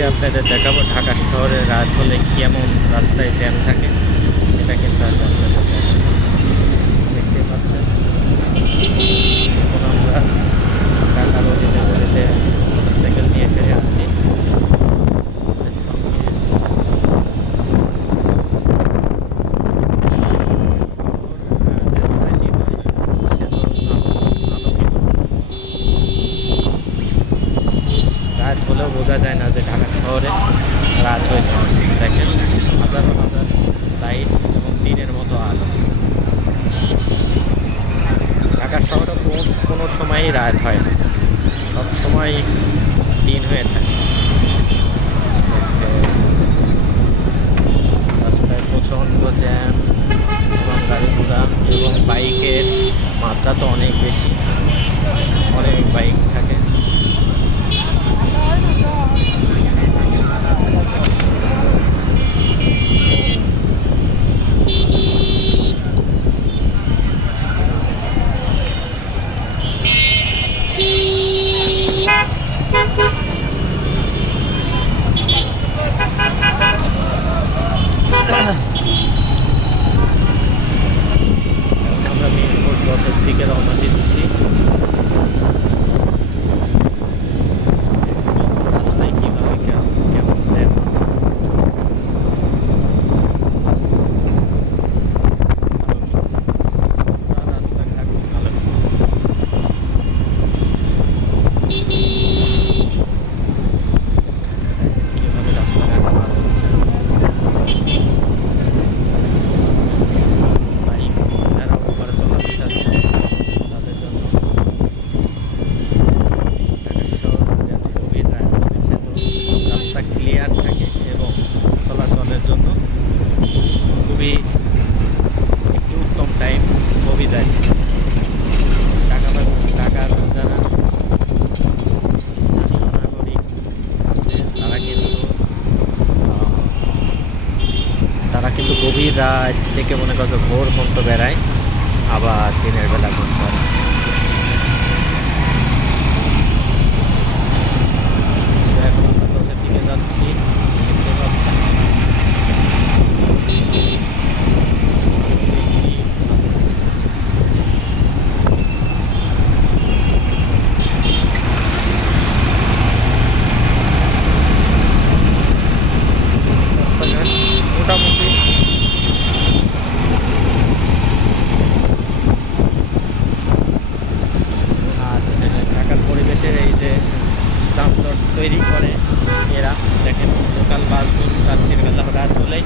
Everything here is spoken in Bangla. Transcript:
আজকে আপনাদের দেখাবো ঢাকা শহরে রাত হলে কেমন রাস্তায় জ্যাম থাকে। এটা কিন্তু আজ আপনাদের দেখাবো। দেখতে পাচ্ছেন এখন আমরা ঢাকার অলিতে গলিতে মোটরসাইকেল নিয়ে এসে আসি। আমাদের সঙ্গে রাত হলেও বোঝা যায় না যে ঢাকা শহরে রাত হয়েছে। দেখেন হাজারো হাজার লাইট এবং দিনের মতো আলো। ঢাকা শহরে কোনো সময়ই রাত হয় না, সব সময় দিন হয়ে থাকে। রাস্তায় প্রচণ্ড জ্যাম এবং গাড়ি ঘোড়া এবং বাইকের মাত্রা তো অনেক বেশি, অনেক বাইক থাকে। আমরা মিরপুর 10-এর দিকে রওনা দিচ্ছি। রাস্তায় কিভাবে কেমন জ্যাম রাস্তাঘাট ভালো। কিভাবে রাস্তাঘাট ভালো হচ্ছে, বাইক যারা ওপারে চলাতে চাচ্ছে তাদের জন্য ঢাকা শহর যাতে গভীর রাত রাস্তা ক্লিয়ার থাকে এবং চলাচলের জন্য খুবই একটি উত্তম টাইম গভীর রাতে। ঢাকার যারা স্থানীয় নাগরিক আছে তারা কিন্তু গভীর রাত থেকে মনে করবে ভোর পর্যন্ত বেড়ায়, আবার দিনের বেলা ঘুরতে পারে। এখন আমরা 10-এর দিকে যাচ্ছি, দেখতে পাচ্ছেন। রাস্তাঘাট মোটামুটি আর ঢাকার পরিবেশের এই যে যানজট তৈরি করে এরা, দেখেন লোকাল বাসগুলো রাত্রির বেলা রাত হলেই